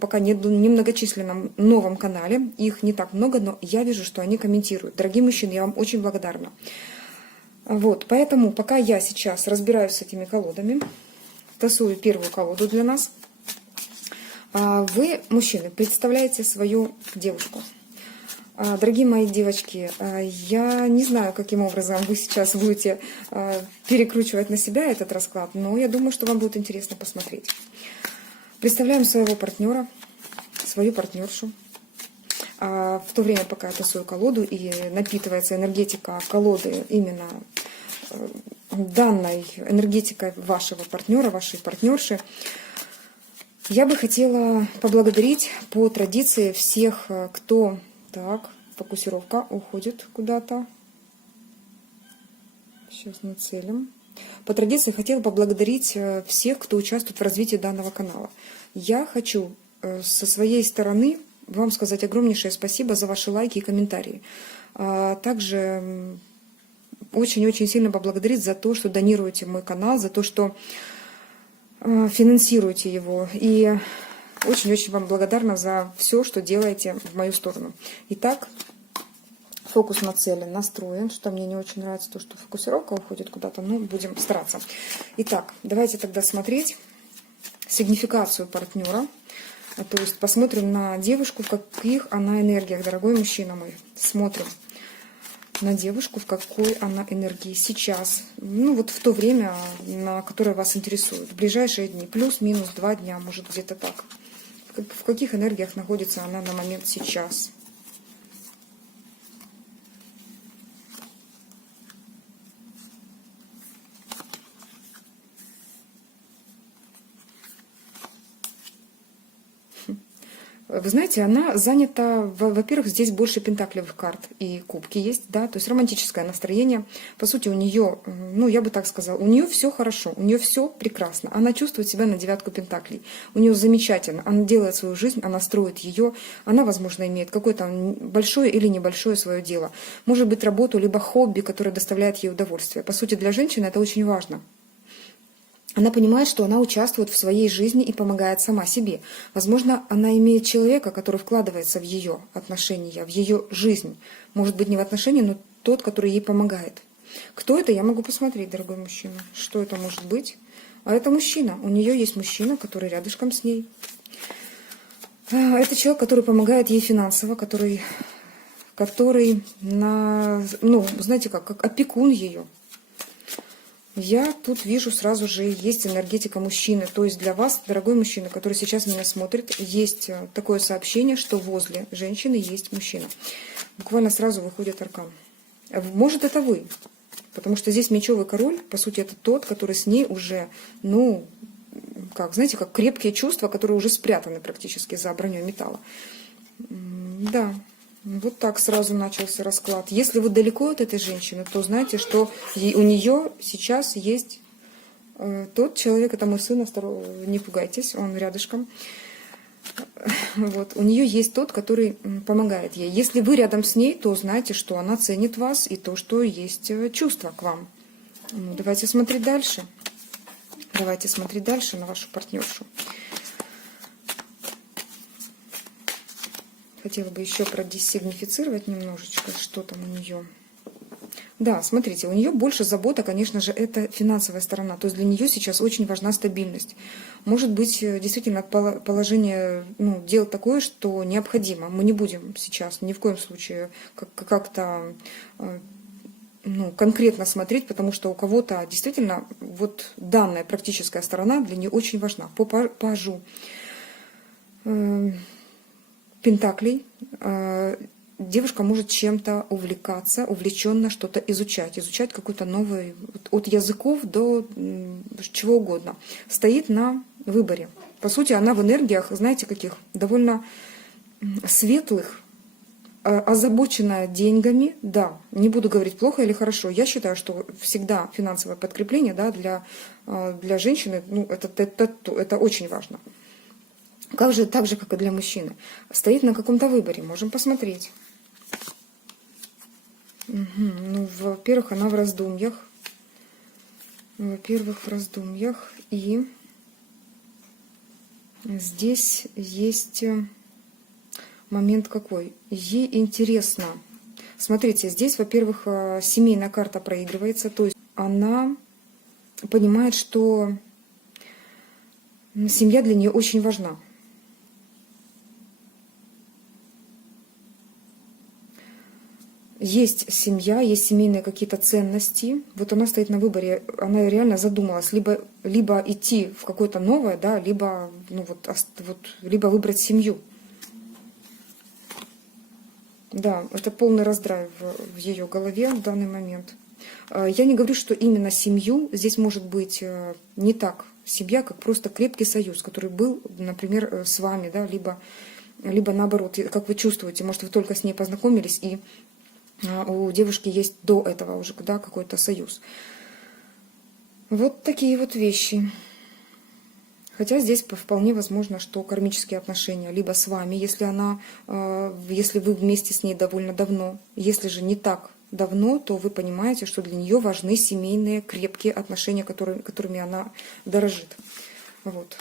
пока немногочисленном новом канале, их не так много, но я вижу, что они комментируют. Дорогие мужчины, я вам очень благодарна. Вот, поэтому пока я сейчас разбираюсь с этими колодами, тасую первую колоду для нас, вы, мужчины, представляете свою девушку. Дорогие мои девочки, я не знаю, каким образом вы сейчас будете перекручивать на себя этот расклад, но я думаю, что вам будет интересно посмотреть. Представляем своего партнера, свою партнершу. В то время, пока я тасую колоду и напитывается энергетика колоды именно данной энергетикой вашего партнера, вашей партнерши, я бы хотела поблагодарить по традиции всех, кто... Так, фокусировка уходит куда-то. Сейчас нацелим. По традиции хотела поблагодарить всех, кто участвует в развитии данного канала. Я хочу со своей стороны вам сказать огромнейшее спасибо за ваши лайки и комментарии. Также очень-очень сильно поблагодарить за то, что донируете мой канал, за то, что финансируете его. И очень-очень вам благодарна за все, что делаете в мою сторону. Итак, фокус нацелен, настроен. Что мне не очень нравится, то, что фокусировка уходит куда-то, но будем стараться. Итак, давайте тогда смотреть сигнификацию партнера. То есть посмотрим на девушку, в каких она энергиях, дорогой мужчина мой. Смотрим на девушку, в какой она энергии сейчас. Ну вот в то время, на которое вас интересует. В ближайшие дни, плюс-минус 2 дня, может где-то так. В каких энергиях находится она на момент сейчас. Вы знаете, она занята, во-первых, здесь больше пентаклевых карт и кубки есть, да, то есть романтическое настроение. По сути, у нее, ну, я бы так сказала, у нее все хорошо, у нее все прекрасно. Она чувствует себя на 9 пентаклей. У нее замечательно, она делает свою жизнь, она строит ее, она, возможно, имеет какое-то большое или небольшое свое дело. Может быть, работу, либо хобби, которое доставляет ей удовольствие. По сути, для женщины это очень важно. Она понимает, что она участвует в своей жизни и помогает сама себе. Возможно, она имеет человека, который вкладывается в ее отношения, в ее жизнь. Может быть, не в отношения, но тот, который ей помогает. Кто это, я могу посмотреть, дорогой мужчина. Что это может быть? А это мужчина. У нее есть мужчина, который рядышком с ней. Это человек, который помогает ей финансово, который ну, знаете как опекун ее. Я тут вижу сразу же есть энергетика мужчины. То есть для вас, дорогой мужчина, который сейчас меня смотрит, есть такое сообщение, что возле женщины есть мужчина. Буквально сразу выходит аркан. Может, это вы. Потому что здесь мечевый король, по сути, это тот, который с ней уже, ну, как, знаете, как крепкие чувства, которые уже спрятаны практически за броней металла. Да. Вот так сразу начался расклад. Если вы далеко от этой женщины, то знаете, что у нее сейчас есть тот человек, это мой сын, не пугайтесь, он рядышком. Вот, у нее есть тот, который помогает ей. Если вы рядом с ней, то знайте, что она ценит вас и то, что есть чувство к вам. Ну, давайте смотреть дальше. Давайте смотреть дальше на вашу партнершу. Хотела бы еще продесигнифицировать немножечко, что там у нее. Да, смотрите, у нее больше забота, конечно же, это финансовая сторона. То есть для нее сейчас очень важна стабильность. Может быть, действительно, положение дел такое, что необходимо. Мы не будем сейчас ни в коем случае как-то конкретно смотреть, потому что у кого-то действительно вот данная практическая сторона для нее очень важна. По пажу пентаклей девушка может чем-то увлекаться, увлеченно что-то изучать какой-то новый, от языков до чего угодно. Стоит на выборе. По сути, она в энергиях, знаете, каких? Довольно светлых, озабоченная деньгами. Да, не буду говорить плохо или хорошо. Я считаю, что всегда финансовое подкрепление, да, для женщины, это очень важно. Как же, так же, как и для мужчины. Стоит на каком-то выборе. Можем посмотреть. Ну, во-первых, она в раздумьях. Во-первых, в раздумьях. И Здесь есть момент какой. Ей интересно. Смотрите, здесь, во-первых, семейная карта проигрывается, то есть она понимает, что семья для нее очень важна. Есть семья, есть семейные какие-то ценности. Вот она стоит на выборе, она реально задумалась, либо идти в какое-то новое, да, либо, ну либо выбрать семью. Да, это полный раздрай в ее голове в данный момент. Я не говорю, что именно семью, здесь может быть не так. Семья, как просто крепкий союз, который был, например, с вами, да, либо наоборот, как вы чувствуете, может, вы только с ней познакомились, и у девушки есть до этого уже, да, какой-то союз. Вот такие вот вещи. Хотя здесь вполне возможно, что кармические отношения либо с вами, если вы вместе с ней довольно давно. Если же не так давно, то вы понимаете, что для нее важны семейные крепкие отношения, которыми она дорожит. Вот.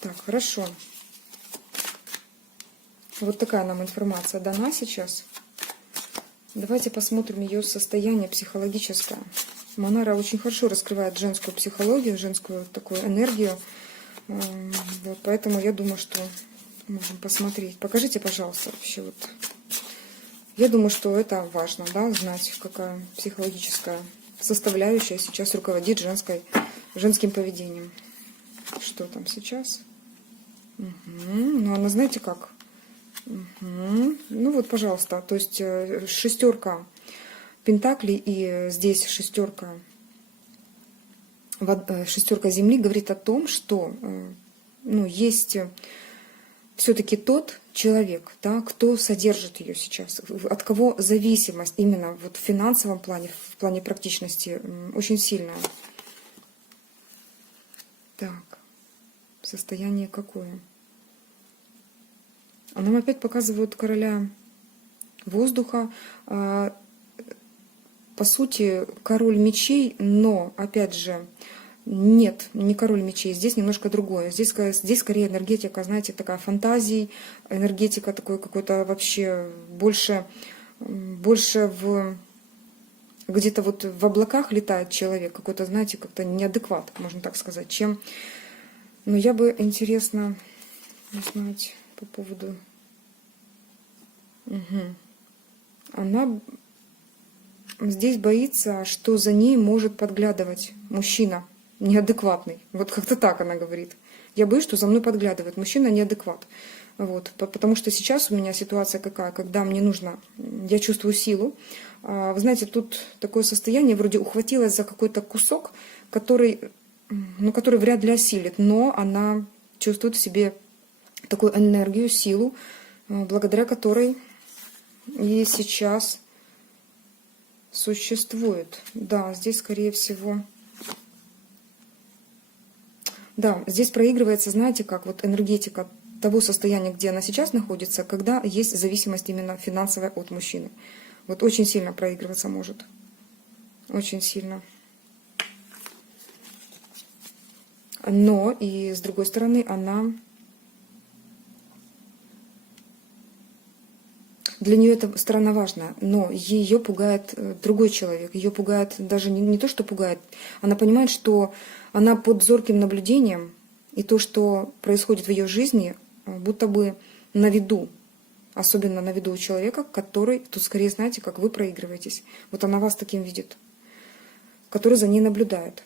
Так, хорошо. Вот такая нам информация дана сейчас. Давайте посмотрим ее состояние психологическое. Манара очень хорошо раскрывает женскую психологию, женскую такую энергию. Вот, поэтому я думаю, что можем посмотреть. Покажите, пожалуйста, вообще вот. Я думаю, что это важно, да, знать, какая психологическая составляющая сейчас руководит женским поведением. Что там сейчас? Ну, она, знаете как? Ну вот, пожалуйста, то есть шестерка пентаклей и здесь шестерка земли говорит о том, что есть все-таки тот человек, да, кто содержит ее сейчас, от кого зависимость именно вот в финансовом плане, в плане практичности очень сильная. Так, состояние какое? А нам опять показывают короля воздуха. По сути, король мечей, но, опять же, нет, не король мечей. Здесь немножко другое. Здесь скорее энергетика, знаете, такая фантазий, энергетика такой какой-то вообще больше где-то вот в облаках летает человек, какой-то, знаете, как-то неадекват, можно так сказать, чем... Но я бы интересно узнать по поводу... Она здесь боится, что за ней может подглядывать мужчина неадекватный. Вот как-то так она говорит. Я боюсь, что за мной подглядывает мужчина неадекват. Вот. Потому что сейчас у меня ситуация какая, когда мне нужно, я чувствую силу. Вы знаете, тут такое состояние, вроде ухватилась за какой-то кусок, который вряд ли осилит, но она чувствует в себе такую энергию, силу, благодаря которой и сейчас существует. Да, здесь, скорее всего... Да, здесь проигрывается, знаете, как вот энергетика того состояния, где она сейчас находится, когда есть зависимость именно финансовая от мужчины. Вот очень сильно проигрываться может. Очень сильно. Но и с другой стороны, для нее эта сторона важна, но ее пугает другой человек. Ее пугает даже не то, что пугает. Она понимает, что она под зорким наблюдением, и то, что происходит в ее жизни, будто бы на виду. Особенно на виду у человека, который, тут скорее, знаете, как вы проигрываетесь. Вот она вас таким видит, который за ней наблюдает.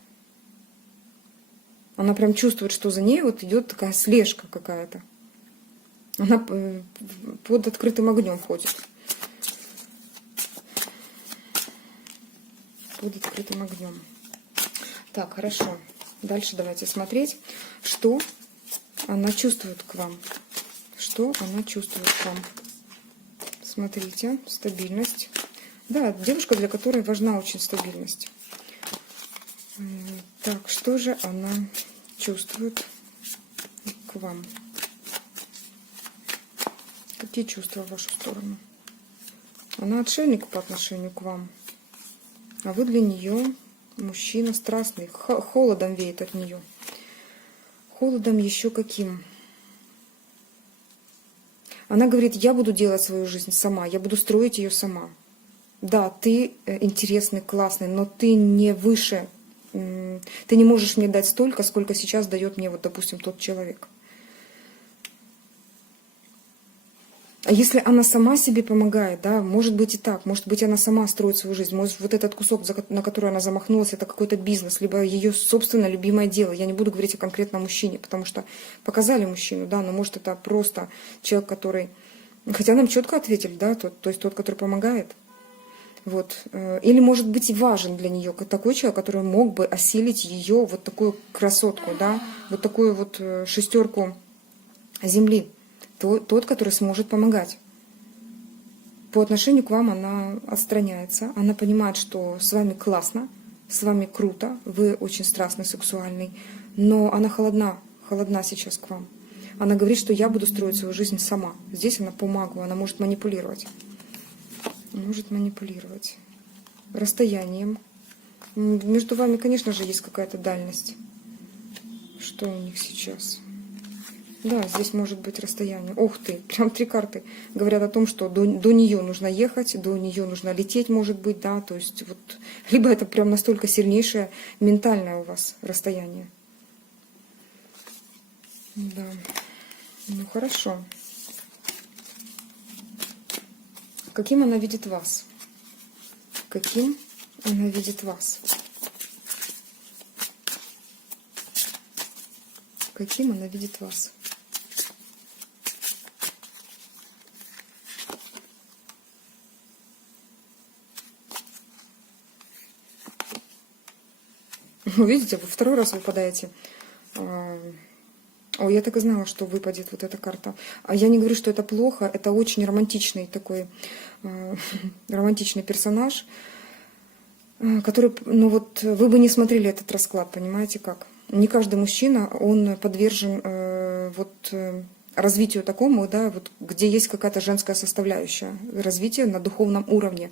Она прям чувствует, что за ней вот идет такая слежка какая-то. Она под открытым огнем ходит. Под открытым огнем. Так, хорошо. Дальше давайте смотреть, что она чувствует к вам. Что она чувствует к вам. Смотрите, стабильность. Да, девушка, для которой важна очень стабильность. Так, что же она чувствует к вам? Какие чувства в вашу сторону? Она отшельник по отношению к вам. А вы для нее мужчина страстный. Холодом веет от нее. Холодом еще каким? Она говорит, я буду делать свою жизнь сама, я буду строить ее сама. Да, ты интересный, классный, но ты не выше, ты не можешь мне дать столько, сколько сейчас дает мне, вот, допустим, тот человек. А если она сама себе помогает, да, может быть и так, может быть она сама строит свою жизнь, может вот этот кусок, на который она замахнулась, это какой-то бизнес, либо ее собственное любимое дело. Я не буду говорить о конкретном мужчине, потому что показали мужчину, да, но может это просто человек, который, хотя нам четко ответили, да, то есть тот, который помогает. Вот. Или может быть важен для нее такой человек, который мог бы осилить ее вот такую красотку, да, вот такую вот шестерку земли. Тот, который сможет помогать. По отношению к вам она отстраняется, она понимает, что с вами классно, с вами круто, вы очень страстный, сексуальный, но она холодна сейчас к вам. Она говорит, что я буду строить свою жизнь сама. Здесь она по магу, она может манипулировать. Может манипулировать расстоянием. Между вами, конечно же, есть какая-то дальность. Что у них сейчас? Да, здесь может быть расстояние. Ух ты, прям 3 карты говорят о том, что до нее нужно ехать, до нее нужно лететь, может быть, да, то есть вот, либо это прям настолько сильнейшее ментальное у вас расстояние. Да, ну хорошо. Каким она видит вас? Каким она видит вас? Каким она видит вас? Ну, видите, вы 2-й раз выпадаете. Ой, я так и знала, что выпадет вот эта карта. А я не говорю, что это плохо. Это очень романтичный такой, романтичный персонаж, который, ну вот, вы бы не смотрели этот расклад, понимаете как? Не каждый мужчина, он подвержен развитию такому, да, вот, где есть какая-то женская составляющая, развитие на духовном уровне.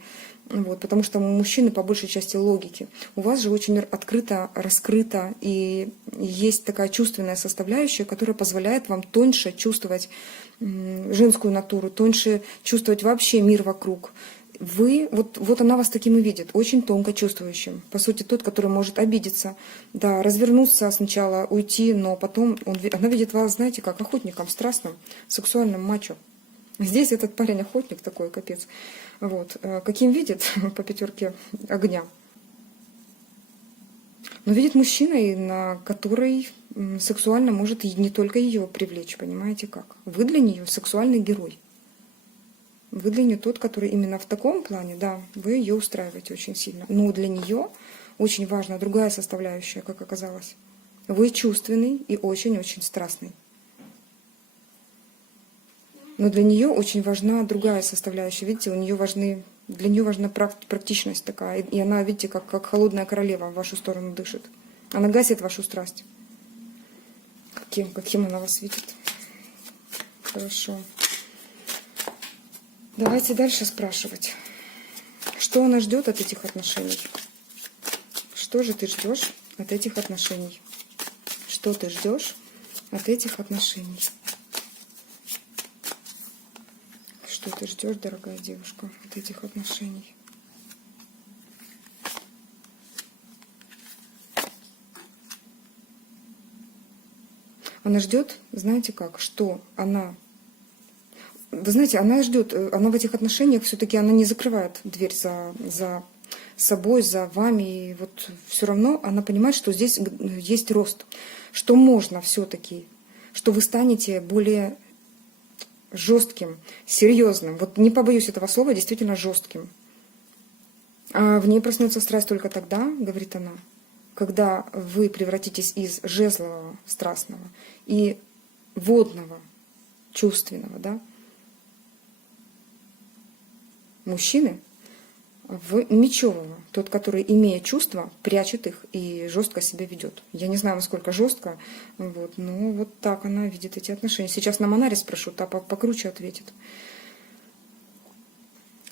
Вот, потому что у мужчины по большей части логики. У вас же очень открыто, раскрыто, и есть такая чувственная составляющая, которая позволяет вам тоньше чувствовать женскую натуру, тоньше чувствовать вообще мир вокруг. Вы, вот она вас таким и видит, очень тонко чувствующим. По сути, тот, который может обидеться, да, развернуться сначала, уйти, но потом она видит вас, знаете, как охотником, страстным, сексуальным мачо. Здесь этот парень охотник такой, капец. Вот. Каким видит по 5 огня? Но видит мужчиной, на который сексуально может не только ее привлечь, понимаете как? Вы для нее сексуальный герой. Вы для нее тот, который именно в таком плане, да, вы ее устраиваете очень сильно. Но для нее очень важна другая составляющая, как оказалось. Вы чувственный и очень-очень страстный. Но для нее очень важна другая составляющая. Видите, для нее важна практичность такая. И она, видите, как холодная королева в вашу сторону дышит. Она гасит вашу страсть. Каким она вас видит? Хорошо. Давайте дальше спрашивать. Что она ждет от этих отношений? Что же ты ждешь от этих отношений? Что ты ждешь от этих отношений? Что ты ждешь, дорогая девушка, от этих отношений? Она ждет, знаете как, что она... Вы знаете, она ждет, она в этих отношениях все-таки она не закрывает дверь за собой, за вами. И вот все равно она понимает, что здесь есть рост, что можно все-таки, что вы станете более жестким, серьезным. Вот не побоюсь этого слова, действительно жестким. А в ней проснется страсть только тогда, говорит она, когда вы превратитесь из жезлового, страстного и водного, чувственного, да, мужчины в мечевого, тот, который, имея чувства, прячет их и жестко себя ведет. Я не знаю, насколько жестко, вот, но вот так она видит эти отношения. Сейчас на Монаре спрошу, та покруче ответит.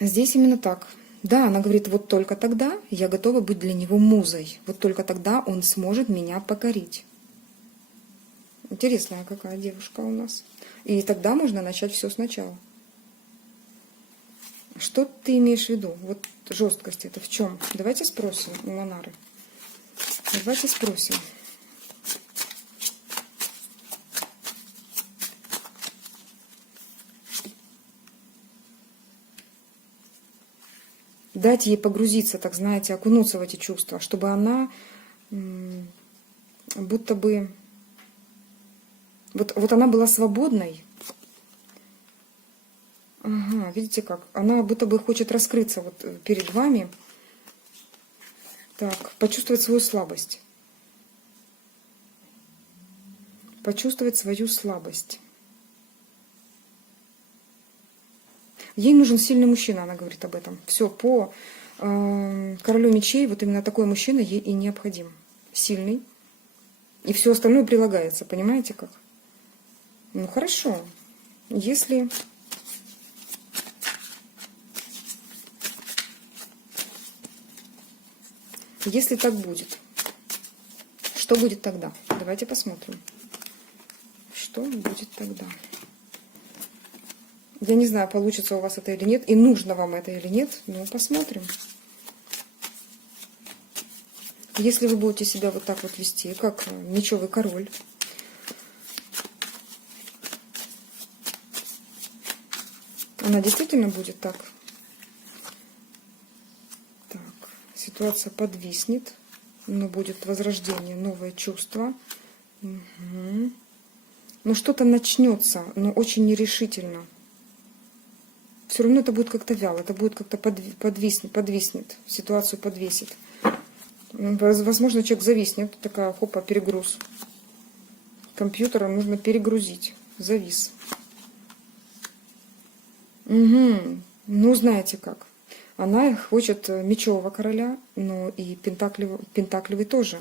Здесь именно так. Да, она говорит, вот только тогда я готова быть для него музой. Вот только тогда он сможет меня покорить. Интересная какая девушка у нас. И тогда можно начать все сначала. Что ты имеешь в виду? Вот жесткость это в чем? Давайте спросим у Монары. Давайте спросим. Дать ей погрузиться, так знаете, окунуться в эти чувства, чтобы она будто бы... Вот она была свободной. Ага, видите как? Она будто бы хочет раскрыться вот перед вами. Так, почувствовать свою слабость. Почувствовать свою слабость. Ей нужен сильный мужчина, она говорит об этом. Все, по королю мечей, вот именно такой мужчина ей и необходим. Сильный. И все остальное прилагается, понимаете как? Ну хорошо. Если так будет, что будет тогда? Давайте посмотрим. Что будет тогда? Я не знаю, получится у вас это или нет, и нужно вам это или нет, но посмотрим. Если вы будете себя вот так вот вести, как мечевый король, она действительно будет так. Так, ситуация подвиснет, но будет возрождение, новое чувство. Угу. Но что-то начнется, но очень нерешительно. Все равно это будет как-то вяло, это будет как-то подвиснет, ситуацию подвесит. Возможно, человек зависнет, такая хопа, перегруз. Компьютера нужно перегрузить, завис. Угу. Ну, знаете как. Она хочет мечевого короля, но и пентакливый тоже.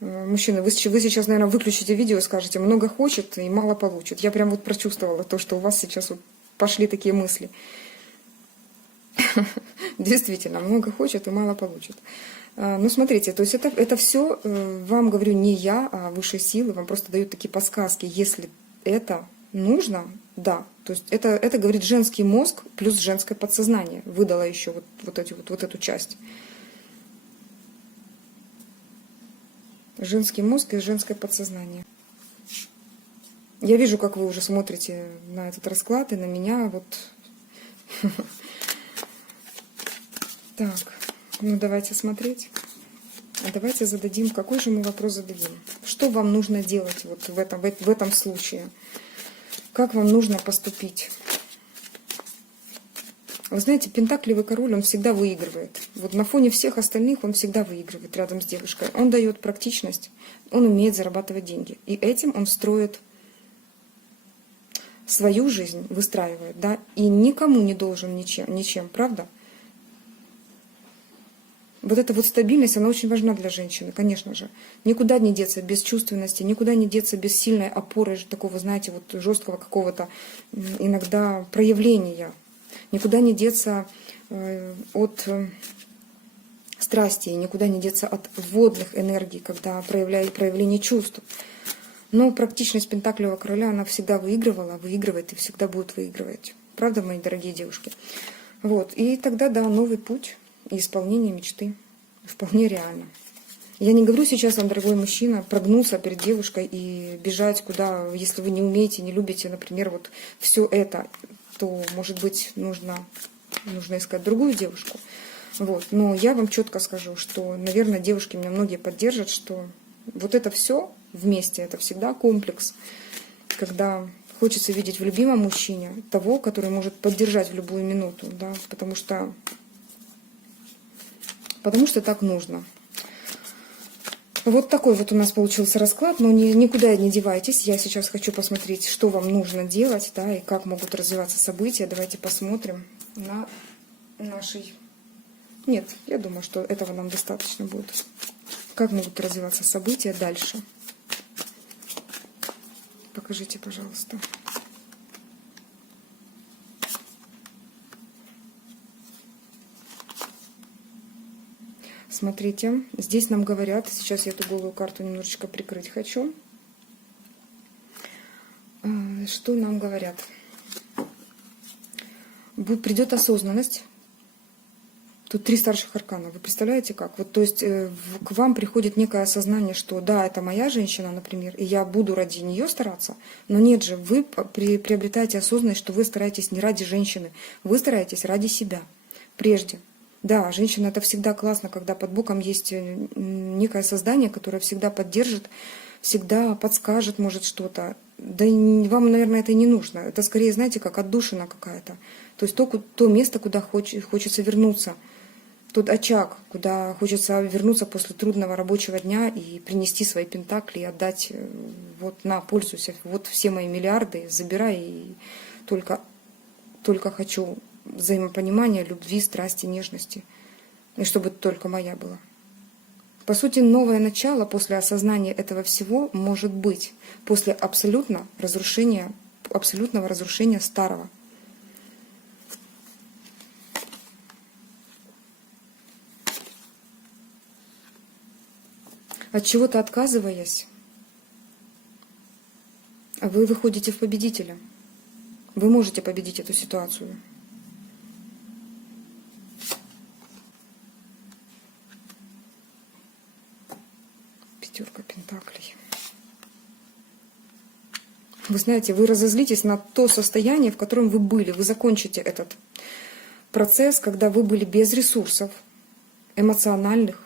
Мужчина, вы сейчас, наверное, выключите видео и скажете, много хочет и мало получит. Я прям вот прочувствовала то, что у вас сейчас вот пошли такие мысли. Действительно, много хочет и мало получит. Ну, смотрите, то есть это все, вам говорю, не я, а высшие силы, вам просто дают такие подсказки. Если это нужно, да. То есть это говорит женский мозг плюс женское подсознание. Выдала еще вот эту часть. Женский мозг и женское подсознание. Я вижу, как вы уже смотрите на этот расклад и на меня. Вот. Так, ну давайте смотреть. А давайте зададим, какой же мы вопрос зададим. Что вам нужно делать вот в этом случае? Как вам нужно поступить? Вы знаете, пентакливый король, он всегда выигрывает. Вот на фоне всех остальных он всегда выигрывает рядом с девушкой. Он дает практичность, он умеет зарабатывать деньги. И этим он строит свою жизнь, выстраивает, да, и никому не должен ничем, правда? Вот эта вот стабильность, она очень важна для женщины, конечно же. Никуда не деться без чувственности, никуда не деться без сильной опоры, такого, знаете, вот жесткого какого-то иногда проявления. Никуда не деться от страсти, никуда не деться от водных энергий, когда проявление чувств. Но практичность пентакливого короля, она всегда выигрывала, выигрывает и всегда будет выигрывать. Правда, мои дорогие девушки? Вот. И тогда, да, новый путь и исполнение мечты. Вполне реально. Я не говорю сейчас вам, дорогой мужчина, прогнуться перед девушкой и бежать куда, если вы не умеете, не любите, например, вот все это, то, может быть, нужно искать другую девушку. Вот. Но я вам четко скажу, что, наверное, девушки меня многие поддержат, что вот это все вместе, это всегда комплекс, когда хочется видеть в любимом мужчине того, который может поддержать в любую минуту, да, потому что так нужно. Вот такой вот у нас получился расклад, но никуда не девайтесь. Я сейчас хочу посмотреть, что вам нужно делать, да, и как могут развиваться события. Давайте посмотрим на нашей... Нет, я думаю, что этого нам достаточно будет. Как могут развиваться события дальше. Покажите, пожалуйста. Смотрите, здесь нам говорят, сейчас я эту голую карту немножечко прикрыть хочу. Что нам говорят? Придет осознанность. Тут 3 старших аркана. Вы представляете как? Вот, то есть к вам приходит некое осознание, что да, это моя женщина, например, и я буду ради нее стараться, но нет же, вы приобретаете осознанность, что вы стараетесь не ради женщины, вы стараетесь ради себя прежде. Да, женщина — это всегда классно, когда под боком есть некое создание, которое всегда поддержит, всегда подскажет, может, что-то. Да и вам, наверное, это и не нужно. Это скорее, знаете, как отдушина какая-то. То есть то место, куда хочется вернуться. Тот очаг, куда хочется вернуться после трудного рабочего дня и принести свои пентакли и отдать, вот на, пользуйся, вот все мои миллиарды, забирай, и только хочу взаимопонимания, любви, страсти, нежности. И чтобы только моя была. По сути, новое начало после осознания этого всего может быть после абсолютного разрушения старого. От чего-то отказываясь, вы выходите в победителя. Вы можете победить эту ситуацию. Пятерка пентаклей. Вы знаете, вы разозлитесь на то состояние, в котором вы были. Вы закончите этот процесс, когда вы были без ресурсов эмоциональных,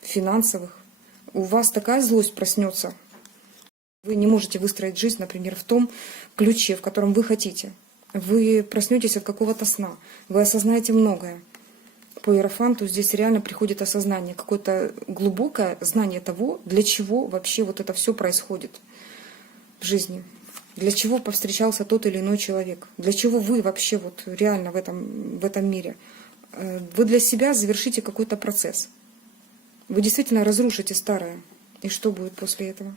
финансовых. У вас такая злость проснется. Вы не можете выстроить жизнь, например, в том ключе, в котором вы хотите. Вы проснетесь от какого-то сна. Вы осознаете многое. По Иерофанту здесь реально приходит осознание, какое-то глубокое знание того, для чего вообще вот это все происходит в жизни. Для чего повстречался тот или иной человек. Для чего вы вообще вот реально в этом мире. Вы для себя завершите какой-то процесс. Вы действительно разрушите старое. И что будет после этого?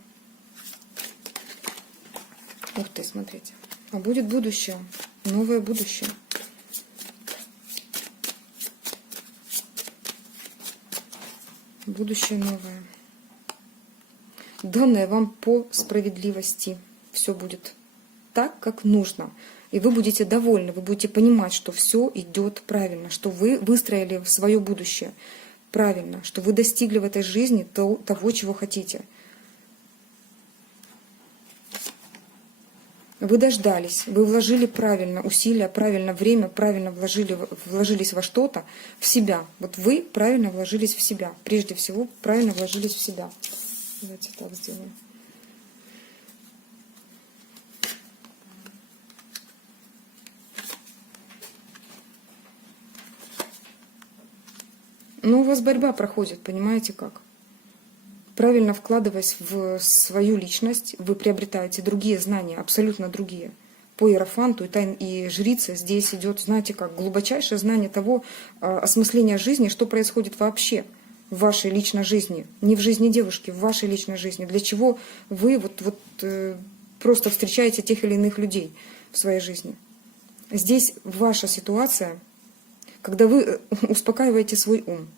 Ух ты, смотрите. А будет будущее. Новое будущее. Будущее новое. Данное вам по справедливости. Все будет так, как нужно. И вы будете довольны, вы будете понимать, что все идет правильно, что вы выстроили свое будущее правильно, что вы достигли в этой жизни того, чего хотите. Вы дождались, вы вложили правильно усилия, правильно время, правильно вложились во что-то, в себя. Вот вы правильно вложились в себя. Прежде всего, правильно вложились в себя. Давайте так сделаем. Но у вас борьба проходит, понимаете как? Правильно вкладываясь в свою личность, вы приобретаете другие знания, абсолютно другие. По Иерофанту и жрица здесь идет, знаете как, глубочайшее знание того осмысления жизни, что происходит вообще в вашей личной жизни. Не в жизни девушки, в вашей личной жизни. Для чего вы просто встречаете тех или иных людей в своей жизни. Здесь ваша ситуация, когда вы успокаиваете свой ум,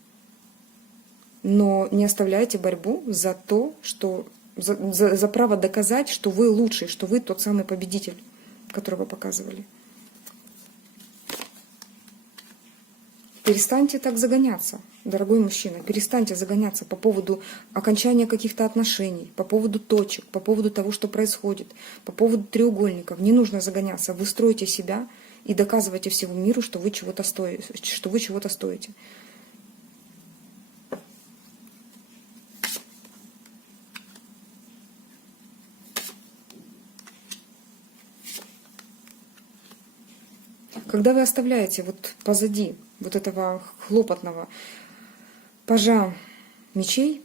но не оставляете борьбу за то, что за право доказать, что вы лучший, что вы тот самый победитель, которого показывали. Перестаньте так загоняться, дорогой мужчина, перестаньте загоняться по поводу окончания каких-то отношений, по поводу точек, по поводу того, что происходит, по поводу треугольников. Не нужно загоняться, вы строите себя и доказывайте всему миру, что вы чего-то стоите. Когда вы оставляете вот позади вот этого хлопотного пажа мечей,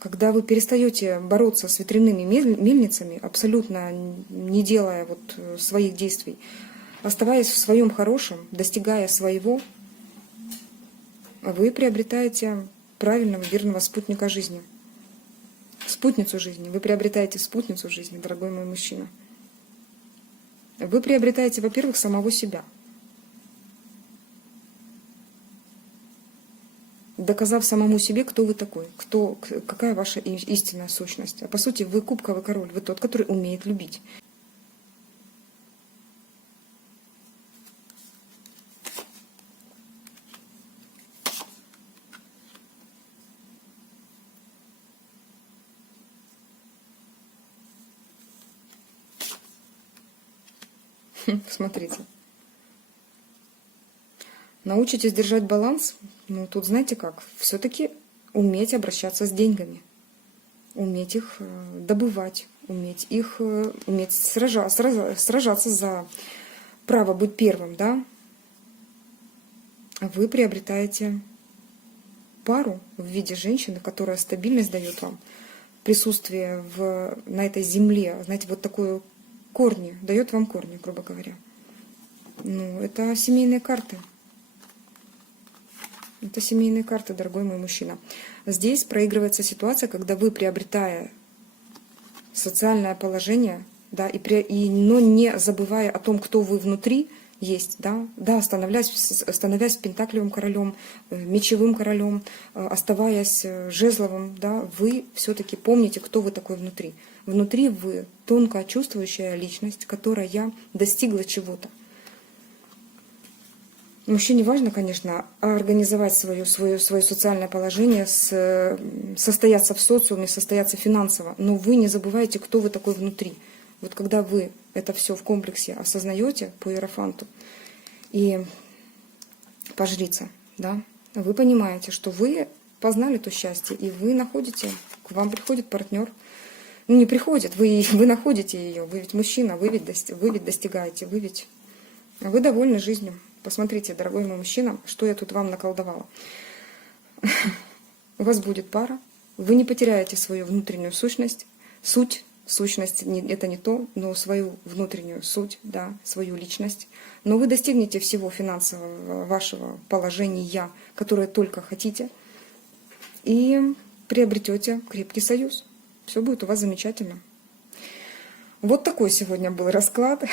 когда вы перестаете бороться с ветряными мельницами, абсолютно не делая своих действий, оставаясь в своем хорошем, достигая своего, вы приобретаете правильного, верного спутника жизни. Спутницу жизни. Вы приобретаете спутницу жизни, дорогой мой мужчина. Вы приобретаете, во-первых, самого себя. Доказав самому себе, кто вы такой, какая ваша истинная сущность. А по сути, вы кубковый король, вы тот, который умеет любить. Смотрите. Научитесь держать баланс, ну тут знаете как, все-таки уметь обращаться с деньгами, уметь их добывать, уметь сражаться за право быть первым, да. Вы приобретаете пару в виде женщины, которая стабильность дает вам, присутствие на этой земле, знаете, вот такое корни, дает вам корни, грубо говоря. Ну, это семейные карты. Это семейные карты, дорогой мой мужчина. Здесь проигрывается ситуация, когда вы, приобретая социальное положение, да, но не забывая о том, кто вы внутри есть, да, становясь пентаклевым королем, мечевым королем, оставаясь жезловым, да, вы все-таки помните, кто вы такой внутри. Внутри вы тонко чувствующая личность, которая достигла чего-то. Мужчине важно, конечно, организовать свое социальное положение, состояться в социуме, состояться финансово, но вы не забывайте, кто вы такой внутри. Вот когда вы это все в комплексе осознаете по иерофанту и по жрице, да, вы понимаете, что вы познали то счастье, и вы находите, к вам приходит партнер. Ну, не приходит, вы находите ее, вы ведь мужчина, вы ведь достигаете, вы довольны жизнью. Посмотрите, дорогой мой мужчина, что я тут вам наколдовала. У вас будет пара, вы не потеряете свою внутреннюю сущность, сущность это не то, но свою внутреннюю суть, да, свою личность. Но вы достигнете всего финансового вашего положения, которое только хотите, и приобретете крепкий союз. Все будет у вас замечательно. Вот такой сегодня был расклад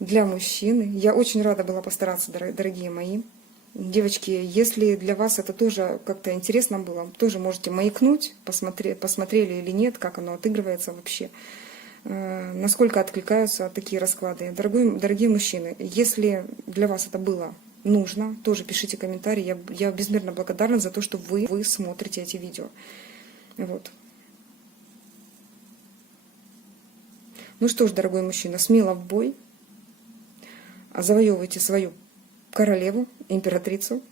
для мужчины. Я очень рада была постараться, дорогие мои. Девочки, если для вас это тоже как-то интересно было, тоже можете маякнуть, посмотрели или нет, как оно отыгрывается вообще, насколько откликаются такие расклады. Дорогие мужчины, если для вас это было нужно, тоже пишите комментарии. Я безмерно благодарна за то, что вы смотрите эти видео. Вот. Ну что ж, дорогой мужчина, смело в бой. Завоевывайте свою королеву, императрицу.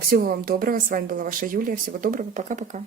Всего вам доброго. С вами была ваша Юлия. Всего доброго. Пока-пока.